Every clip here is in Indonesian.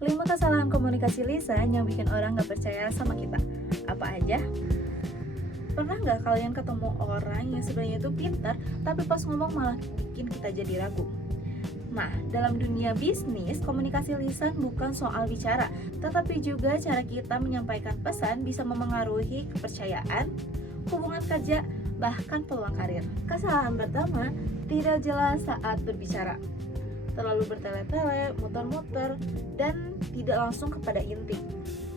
5 kesalahan komunikasi lisan yang bikin orang gak percaya sama kita. Apa aja? Pernah gak kalian ketemu orang yang sebenarnya itu pintar, tapi pas ngomong malah bikin kita jadi ragu? Nah, dalam dunia bisnis, komunikasi lisan bukan soal bicara, tetapi juga cara kita menyampaikan pesan bisa memengaruhi kepercayaan, hubungan kerja, bahkan peluang karir. Kesalahan pertama, tidak jelas saat berbicara. Terlalu bertele-tele, muter-muter, dan tidak langsung kepada inti.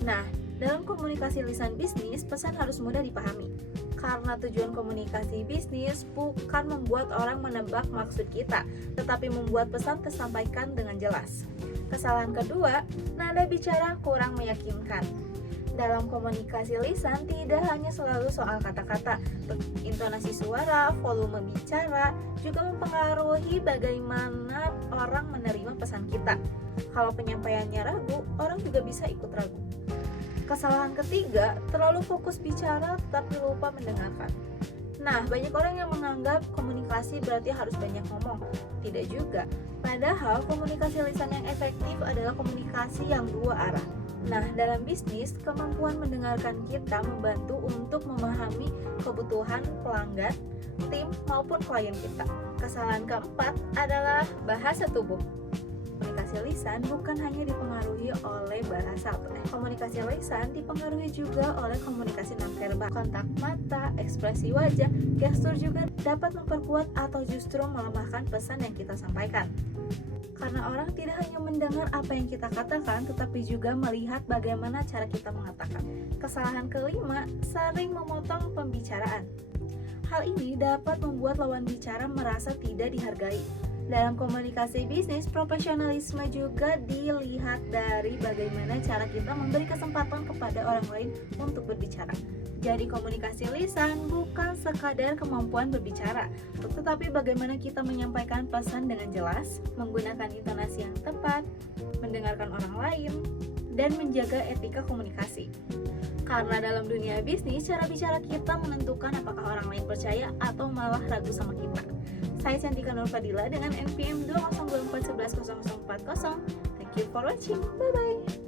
Nah, dalam komunikasi lisan bisnis, pesan harus mudah dipahami. Karena tujuan komunikasi bisnis bukan membuat orang menebak maksud kita, tetapi membuat pesan tersampaikan dengan jelas. Kesalahan kedua, nada bicara kurang meyakinkan. Dalam komunikasi lisan tidak hanya selalu soal kata-kata, intonasi suara, volume bicara juga mempengaruhi bagaimana orang menerima pesan kita. Kalau penyampaiannya ragu, orang juga bisa ikut ragu. Kesalahan ketiga, terlalu fokus bicara tetapi lupa mendengarkan. Nah, banyak orang yang menganggap komunikasi berarti harus banyak ngomong. Tidak juga. Padahal komunikasi lisan yang efektif adalah komunikasi yang dua arah. Nah, dalam bisnis, kemampuan mendengarkan kita membantu untuk memahami kebutuhan pelanggan, tim, maupun klien kita. Kesalahan keempat adalah bahasa tubuh. Komunikasi lisan bukan hanya dipengaruhi oleh bahasa, komunikasi lisan dipengaruhi juga oleh komunikasi nonverbal. Kontak mata, ekspresi wajah, gestur juga dapat memperkuat atau justru melemahkan pesan yang kita sampaikan. Karena orang tidak hanya mendengar apa yang kita katakan, tetapi juga melihat bagaimana cara kita mengatakan. Kesalahan kelima, sering memotong pembicaraan. Hal ini dapat membuat lawan bicara merasa tidak dihargai. Dalam komunikasi bisnis, profesionalisme juga dilihat dari bagaimana cara kita memberi kesempatan kepada orang lain untuk berbicara. Jadi komunikasi lisan bukan sekadar kemampuan berbicara, tetapi bagaimana kita menyampaikan pesan dengan jelas, menggunakan intonasi yang tepat, mendengarkan orang lain, dan menjaga etika komunikasi. Karena dalam dunia bisnis, cara bicara kita menentukan apakah orang lain percaya atau malah ragu sama kita. Saya Cantika Nur Fadila dengan NPM 202411040. Thank you for watching. Bye-bye.